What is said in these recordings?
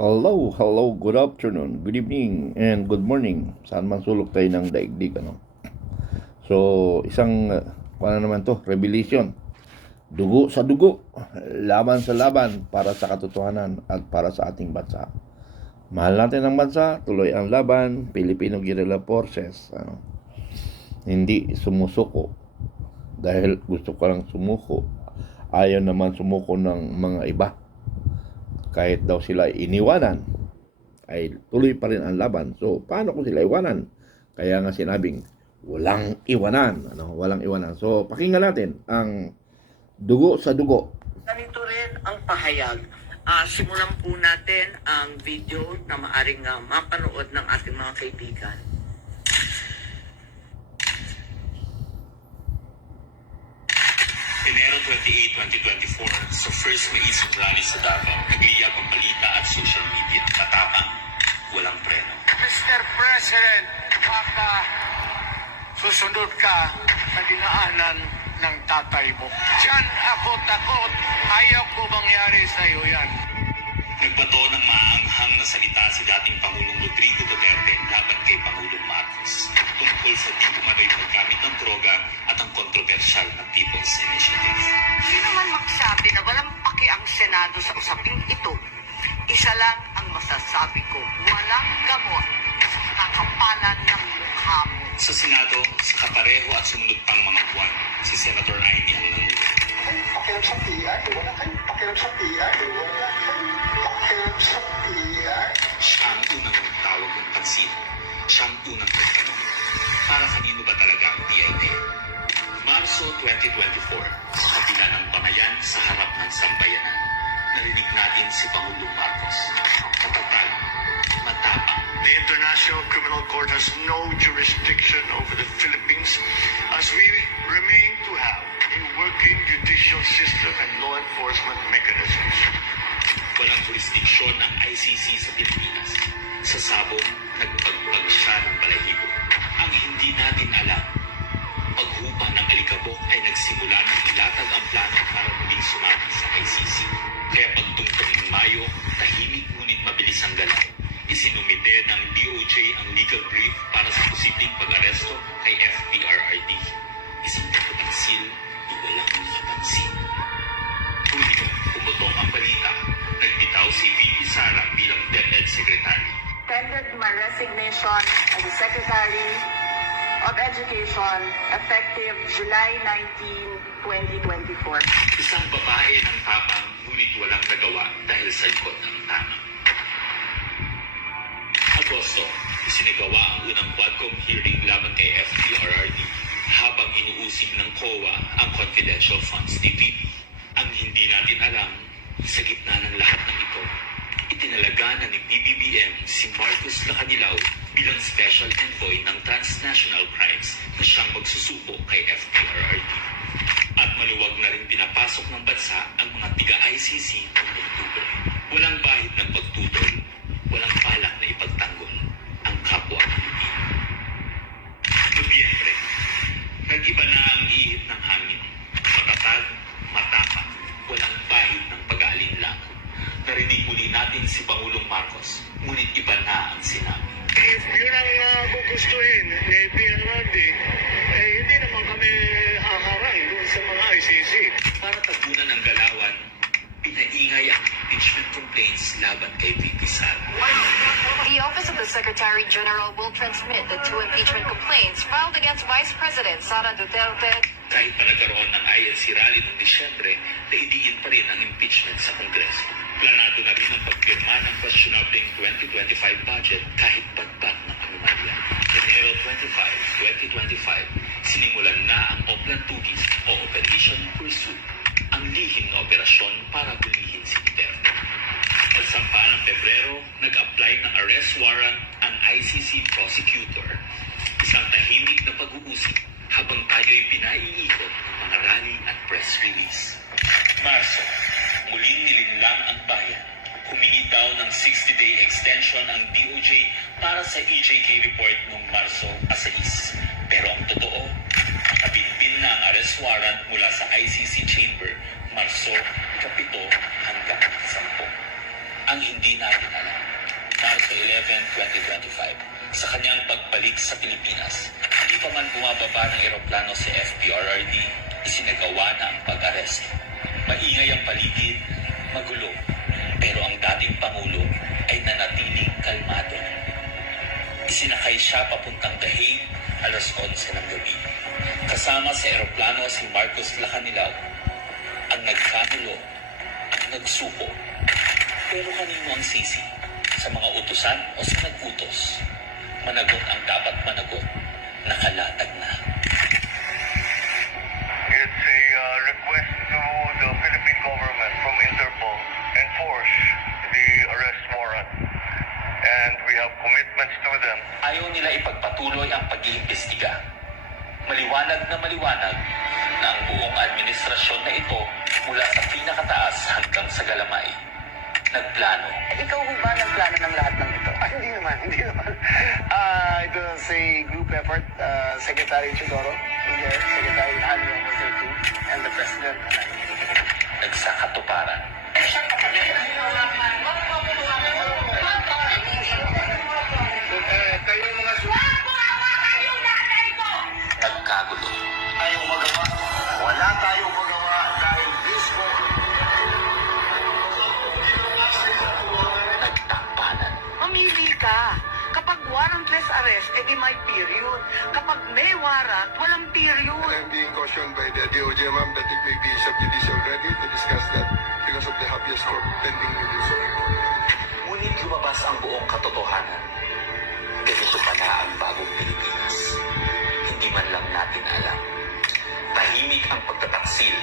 Hello, hello, good afternoon, good evening, and good morning. Saan man sulok tayo ng daigdig, ano? So, isang, uh, ano naman to, revelation. Dugo sa dugo, laban sa laban para sa katotohanan at para sa ating bansa. Mahal natin ang bansa, tuloy ang laban, Filipino Guerrilla Forces. Ano? Hindi sumusuko dahil gusto ko lang sumuko. Ayaw naman sumuko ng mga iba kahit daw sila iniwanan, ay tuloy pa rin ang laban. So, paano kung sila iwanan? Kaya nga sinabing, walang iwanan. Ano? Walang iwanan. So, pakinggan natin ang dugo sa dugo. Ganito rin ang pahayag. Ah, simulan po natin ang video na maaring ah, mapanood ng ating mga kaibigan. Enero 28, 2024, sa first maisip rally sa Davao, nagliyab ang balita at social media. Matapang, walang preno. Mr. President, baka susunod ka sa dinaanan ng tatay mo. Diyan ako takot. Ayaw ko mangyari sa iyo yan. Nagbato ng maanghang na salita si dating Pangulong Rodrigo Duterte laban kay Pangulong Marcos tungkol sa di umano'y paggamit ng droga at ang kontrobersyal na People's Initiative. Sino man magsabi na walang paki ang Senado sa usaping ito, isa lang ang masasabi ko, walang gamot sa kakapalan ng mukha mo. Sa Senado, sa kapareho at sumunod pang mga buwan, si Senator Aini ang nangulo. pakialam sa PI, wala kayong pakialam sa PI, wala pakialam sa PI. Siya ang unang nagtawag ng pansin. Siya ang unang nagtanong. Para kanino ba talaga ang PIP? Marso 2024, sa kabila ng pangayan sa harap ng sambayanan, narinig natin si Pangulong Marcos. Matatag, matapang, The International Criminal Court has no jurisdiction over the Philippines as we remain to have a working judicial system and law enforcement mechanisms. Walang jurisdiksyon ang ICC sa Pilipinas. Sa sabong, nagpagpag siya ng balahibo. Ang hindi natin alam, paghupa ng alikabok ay nagsimula ng ilatag ang plano para muling sumagi sa ICC. Kaya pagtungtong ng Mayo, tahimik ngunit mabilis ang galaw. Isinumite ng DOJ ang legal brief para sa posibleng pag-aresto kay FPRRD. Isang kapatangsil, di walang nakapansin. Hulyo, pumutong ang balita. Nagbitaw si VP Sara bilang DepEd Secretary. tendered my resignation as the Secretary of Education effective July 19, 2024. Isang babae ng tapang ngunit walang nagawa dahil sa likod ng tama. Agosto, isinagawa ang unang Quadcom hearing laban kay FPRRD habang inuusig ng COA ang confidential funds ni VP. Ang hindi natin alam, sa gitna ng lahat ng ito, itinalaga na ni PBBM si Marcos Lacanilaw bilang special envoy ng transnational crimes na siyang magsusubo kay FPRRD. At maluwag na rin pinapasok ng bansa ang mga tiga-ICC ng pagtutol. Walang bahid ng pagtutol, walang The Secretary General will transmit the two impeachment complaints filed against Vice President Sara Duterte Kahit pa nagkaroon ng INC rally noong Disyembre, naidiin pa rin ang impeachment sa Kongreso. Planado na rin ang pagpirma ng questionable 2025 budget kahit batbat ng anomalya. Enero 25, 2025, sinimulan na ang Oplan Tugis o Operation Pursuit, ang lihim na operasyon para bulihin si Duterte. Pagsampa ng Pebrero, nag-apply ng arrest warrant ang ICC prosecutor. Isang tahimik na pag-uusig habang tayo'y pinaiikot ng mga rally at press release. Marso, muling nilinlang ang bayan. Humingi daw ng 60-day extension ang DOJ para sa EJK report noong Marso 6. Pero ang totoo, nakabinbin na ang arrest warrant mula sa ICC chamber Marso 7 hanggang 10. Ang hindi natin alam, Agosto 11, 2025, sa kanyang pagbalik sa Pilipinas. Hindi pa man bumababa ng eroplano si FPRRD, isinagawa na ang pag-aresto. Maingay ang paligid, magulo, pero ang dating Pangulo ay nanatiling kalmado. Isinakay siya papuntang Hague alas 11 ng gabi. Kasama sa eroplano si Marcos Lacanilaw, ang nagkanulo, ang nagsuko. Pero kanino ang sisi? Sa mga utusan o sa nag-utos? Managot ang dapat managot, nakalatag na. It's a uh, request to the Philippine government from Interpol enforce the arrest warrant. And we have commitments to them. Ayaw nila ipagpatuloy ang pag-iimbestiga. Maliwanag na maliwanag na ang buong administrasyon na ito mula sa pinakataas hanggang sa galamay. Nagplano Ikaw ho ba nagplano ng lahat ng ito? Ah, hindi naman, hindi naman. Ah, it was a group effort. Uh, Secretary Chidoro was there, Secretary Alio was there too, and the President I. nagsakatuparan. Arrest, edi may period. Kapag may warrant, walang period. I am being cautioned by the DOJ, ma'am, that it may be sub judice already to discuss that because of the habeas corpus pending with this report. Ngunit lumabas ang buong katotohanan. Ganito pala ang bagong Pilipinas. Hindi man lang natin alam. Tahimik ang pagtataksil.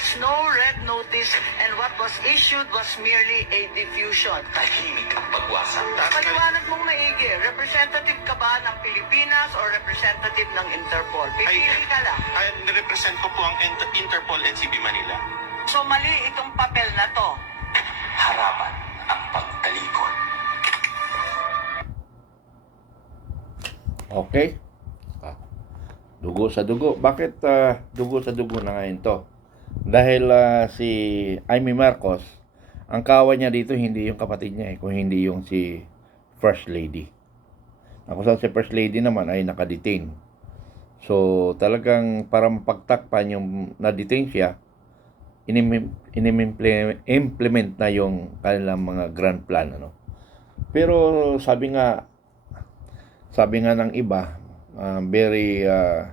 Was no red notice and what was issued was merely a diffusion. Tahimik ang pagwasak. Paliwanag mong maigi, representative ka ba ng Pilipinas or representative ng Interpol? Pipili ka lang. Ay, nirepresent ko po ang Inter- Interpol NCB Manila. So mali itong papel na to. Harapan ang pagtalikod. Okay? Ah, Dugo sa dugo. Bakit ah, dugo sa dugo na ngayon to? Dahil ah, si Amy Marcos, ang kawa niya dito hindi yung kapatid niya eh, kung hindi yung si First Lady. Ako sa si First Lady naman ay nakadetain. So talagang para mapagtakpan yung na-detain siya, inim- inimimple- implement na yung kanilang mga grand plan. Ano? Pero sabi nga, sabi nga ng iba, ah, very uh,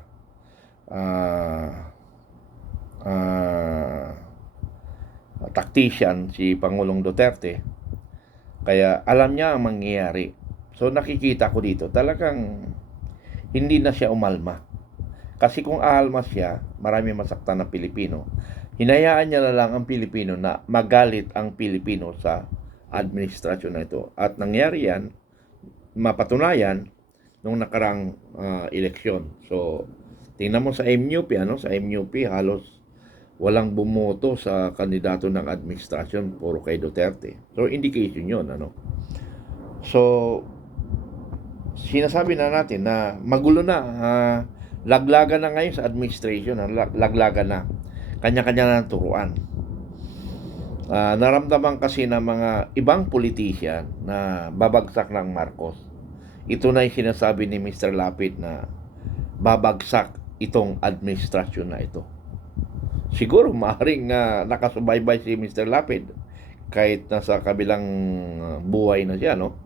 tactician si Pangulong Duterte. Kaya alam niya ang mangyayari. So nakikita ko dito, talagang hindi na siya umalma. Kasi kung aalma siya, marami masaktan na Pilipino. Hinayaan niya na lang ang Pilipino na magalit ang Pilipino sa administrasyon na ito. At nangyari yan, mapatunayan, nung nakarang ah, eleksyon. So, tingnan mo sa MUP, ano? Sa MUP, halos walang bumoto sa kandidato ng administrasyon, puro kay Duterte. So, indication yun, ano? So, sinasabi na natin na magulo na, ah, laglagan na ngayon sa administration, lag- laglagan na. Kanya-kanya na turuan. Ah, naramdaman kasi ng mga ibang politician na babagsak ng Marcos. Ito na yung sinasabi ni Mr. Lapid na babagsak itong administrasyon na ito. Siguro maaaring uh, nakasubaybay si Mr. Lapid kahit nasa kabilang ah, buhay na siya, no?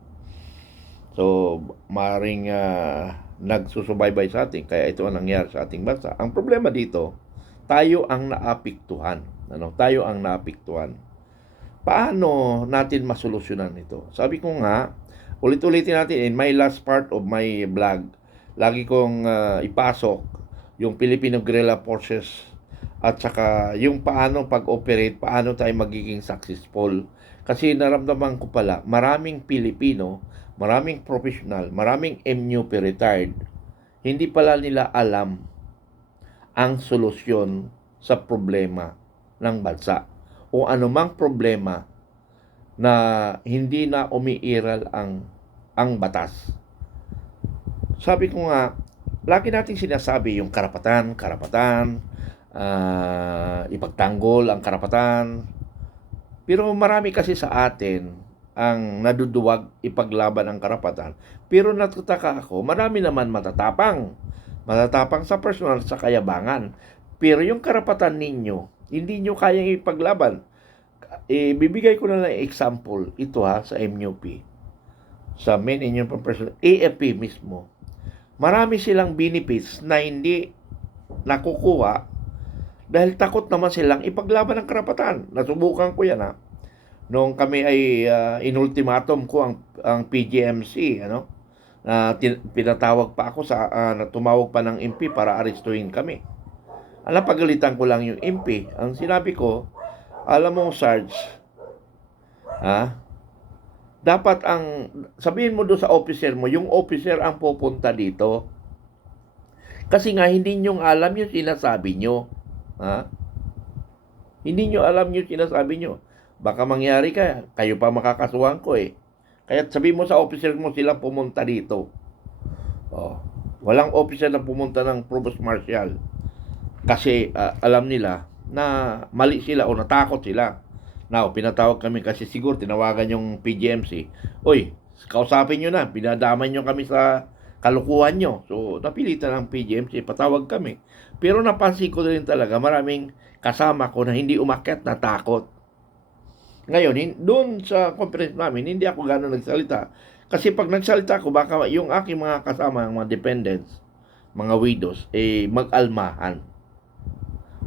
So, maaaring uh, nagsusubaybay sa atin kaya ito ang nangyari sa ating bansa. Ang problema dito, tayo ang naapektuhan. Ano? Tayo ang naapektuhan. Paano natin masolusyonan ito? Sabi ko nga, ulit-ulitin natin in my last part of my vlog, lagi kong ah, ipasok yung Filipino Guerrilla Forces at saka yung paano pag-operate, paano tayo magiging successful. Kasi naramdaman ko pala, maraming Pilipino, maraming professional, maraming MUP retired, hindi pala nila alam ang solusyon sa problema ng bansa o anumang problema na hindi na umiiral ang ang batas. Sabi ko nga, lagi nating sinasabi yung karapatan, karapatan, ah, ipagtanggol ang karapatan. Pero marami kasi sa atin ang naduduwag ipaglaban ang karapatan. Pero natutaka ako, marami naman matatapang. Matatapang sa personal sa kayabangan. Pero yung karapatan ninyo, hindi nyo kayang ipaglaban. Eh, bibigay ko na lang example. Ito ha, sa MUP. Sa main inyong personal. AFP mismo. Marami silang benefits na hindi nakukuha dahil takot naman silang ipaglaban ang karapatan. Nasubukan ko yan ha. Noong kami ay uh, inultimatum ko ang, ang PGMC, ano? na tin- pinatawag pa ako sa ah, na tumawag pa ng MP para arestuhin kami. Alam pagalitan ko lang yung MP. Ang sinabi ko, alam mo Sarge, ha? Dapat ang sabihin mo doon sa officer mo, yung officer ang pupunta dito. Kasi nga hindi nyo alam yung sinasabi nyo. Ha? Hindi nyo alam yung sinasabi nyo. Baka mangyari ka, kayo pa makakasuhan ko eh. Kaya sabi mo sa officer mo silang pumunta dito. Oh, walang officer na pumunta ng provost marshal. Kasi ah, alam nila na mali sila o natakot sila. Now, pinatawag kami kasi siguro tinawagan yung PGMC. Oy, kausapin nyo na, pinadamay nyo kami sa kalukuhan nyo. So, napilitan ng PGMC, patawag kami. Pero napansin ko rin talaga, maraming kasama ko na hindi umakyat na takot. Ngayon, hin- doon sa conference namin, hindi ako gano'n nagsalita. Kasi pag nagsalita ako, baka yung aking mga kasama, mga dependents, mga widows, eh, mag-almahan.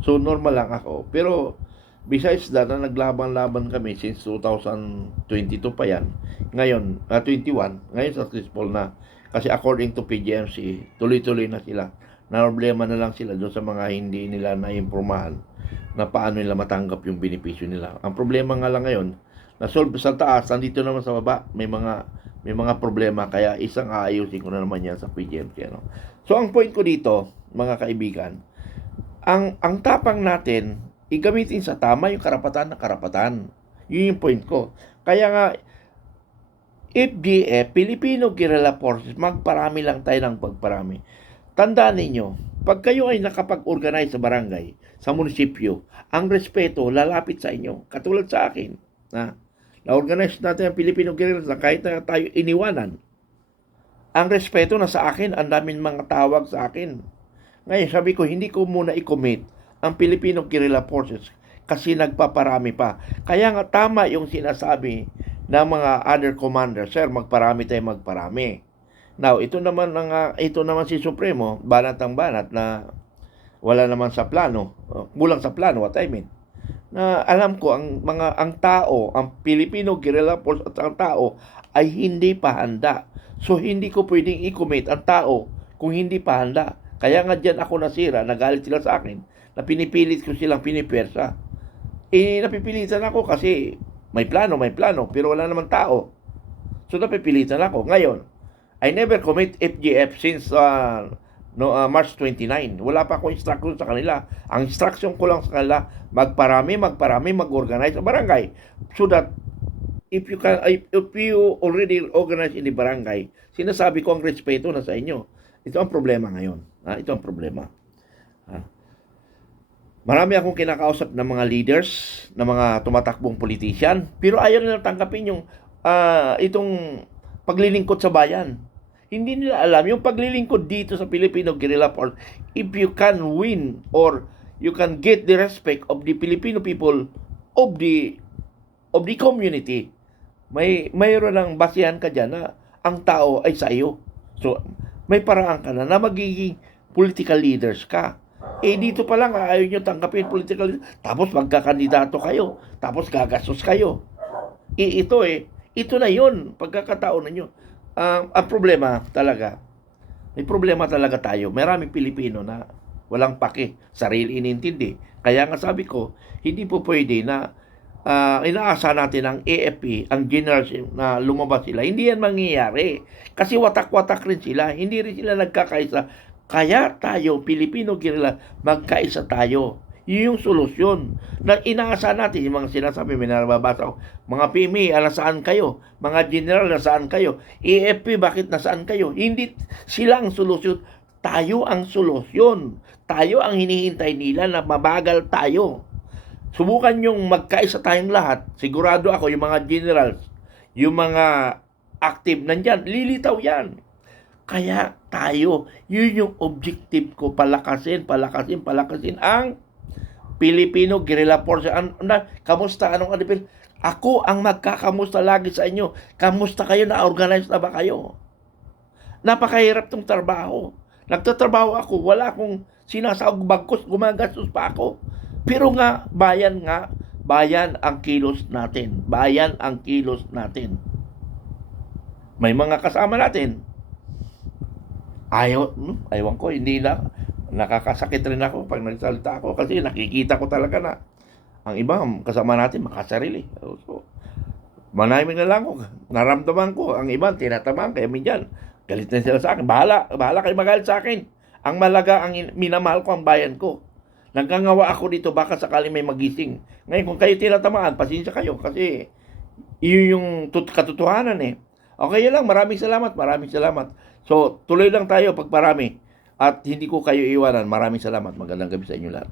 So, normal lang ako. Pero, besides that, na naglaban-laban kami since 2022 pa yan. Ngayon, ah, 21, ngayon successful na. Kasi according to PGMC, tuloy-tuloy na sila. Na problema na lang sila doon sa mga hindi nila na-impromahan na paano nila matanggap yung benepisyo nila. Ang problema nga lang ngayon, na-solve sa taas, nandito naman sa baba, may mga may mga problema kaya isang aayusin ko na naman yan sa PGMC ano. So ang point ko dito, mga kaibigan, ang ang tapang natin igamitin sa tama yung karapatan ng karapatan. Yun yung point ko. Kaya nga FGF, Filipino Guerrilla Forces, magparami lang tayo ng pagparami. Tandaan ninyo, pag kayo ay nakapag-organize sa barangay, sa munisipyo, ang respeto lalapit sa inyo. Katulad sa akin, na na-organize natin ang Filipino Guerrillas na kahit na tayo iniwanan, ang respeto na sa akin, ang daming mga tawag sa akin. Ngayon, sabi ko, hindi ko muna i-commit ang Filipino Guerrilla Forces kasi nagpaparami pa. Kaya nga tama yung sinasabi ng mga other commanders, sir, magparami tayo magparami. Now, ito naman ang ah, ito naman si Supremo, banat ang banat na wala naman sa plano, uh, sa plano what I mean. Na alam ko ang mga ang tao, ang Filipino guerrilla force at ang tao ay hindi pa handa. So hindi ko pwedeng i-commit ang tao kung hindi pa handa. Kaya nga diyan ako nasira, nagalit sila sa akin, na pinipilit ko silang pinipersa. Eh, napipilitan ako kasi may plano, may plano, pero wala naman tao. So, napipilitan ako. Ngayon, I never commit FGF since uh, no, uh, March 29. Wala pa akong instruction sa kanila. Ang instruction ko lang sa kanila, magparami, magparami, mag-organize sa barangay. So that, if you can, if, if you already organize in the barangay, sinasabi ko ang respeto na sa inyo. Ito ang problema ngayon. Ha? Ito ang problema. Ha? Marami akong kinakausap ng mga leaders, ng mga tumatakbong politician, pero ayaw nila tanggapin yung ah, itong paglilingkod sa bayan. Hindi nila alam yung paglilingkod dito sa Filipino Guerrilla Force. If you can win or you can get the respect of the Filipino people of the of the community, may mayroon ng basihan ka dyan na ang tao ay sa iyo. So, may paraan ka na na magiging political leaders ka. Eh, dito pa lang, ayaw nyo tanggapin political. Tapos magkakandidato kayo. Tapos gagastos kayo. Eh, ito eh. Ito na yon pagkakataon ninyo. Um, ang problema talaga, may problema talaga tayo. Maraming Pilipino na walang pake, sarili inintindi. Kaya nga sabi ko, hindi po pwede na ah, inaasa natin ang AFP, ang generals na lumabas sila. Hindi yan mangyayari. Kasi watak-watak rin sila. Hindi rin sila nagkakaisa. Kaya tayo, Pilipino guerrilla, magkaisa tayo. Yun yung solusyon. Na inaasa natin yung mga sinasabi, may nababasa ko. Mga PMI, alasaan kayo? Mga general, nasaan kayo? AFP, bakit nasaan kayo? Hindi sila ang solusyon. Tayo ang solusyon. Tayo ang hinihintay nila na mabagal tayo. Subukan yung magkaisa tayong lahat. Sigurado ako, yung mga generals, yung mga active nandyan, lilitaw yan. Kaya tayo, yun yung objective ko, palakasin, palakasin, palakasin ang Filipino Guerrilla Force. An, na, kamusta? Anong ano? Ako ang magkakamusta lagi sa inyo. Kamusta kayo? Na-organize na ba kayo? Napakahirap tong trabaho. Nagtatrabaho ako, wala akong sinasahog bagkos, gumagastos pa ako. Pero nga, bayan nga, bayan ang kilos natin. Bayan ang kilos natin. May mga kasama natin. Ayaw, hmm, ayaw ko, hindi na. Nakakasakit rin ako pag nagsalita ako kasi nakikita ko talaga na ang iba, kasama natin, makasarili. So, manahimik na lang ako. Naramdaman ko, ang iba, tinatamaan, kaya minsan, galit na sila sa akin. Bahala, bahala kayo magalit sa akin. Ang malaga, ang in- minamahal ko ang bayan ko. Nagkangawa ako dito, baka sakali may magising. Ngayon, kung kayo tinatamaan, pasensya kayo kasi iyon yung tut- katotohanan eh. Okay lang, maraming salamat, maraming salamat. So, tuloy lang tayo pagparami. At hindi ko kayo iwanan. Maraming salamat. Magandang gabi sa inyo lahat.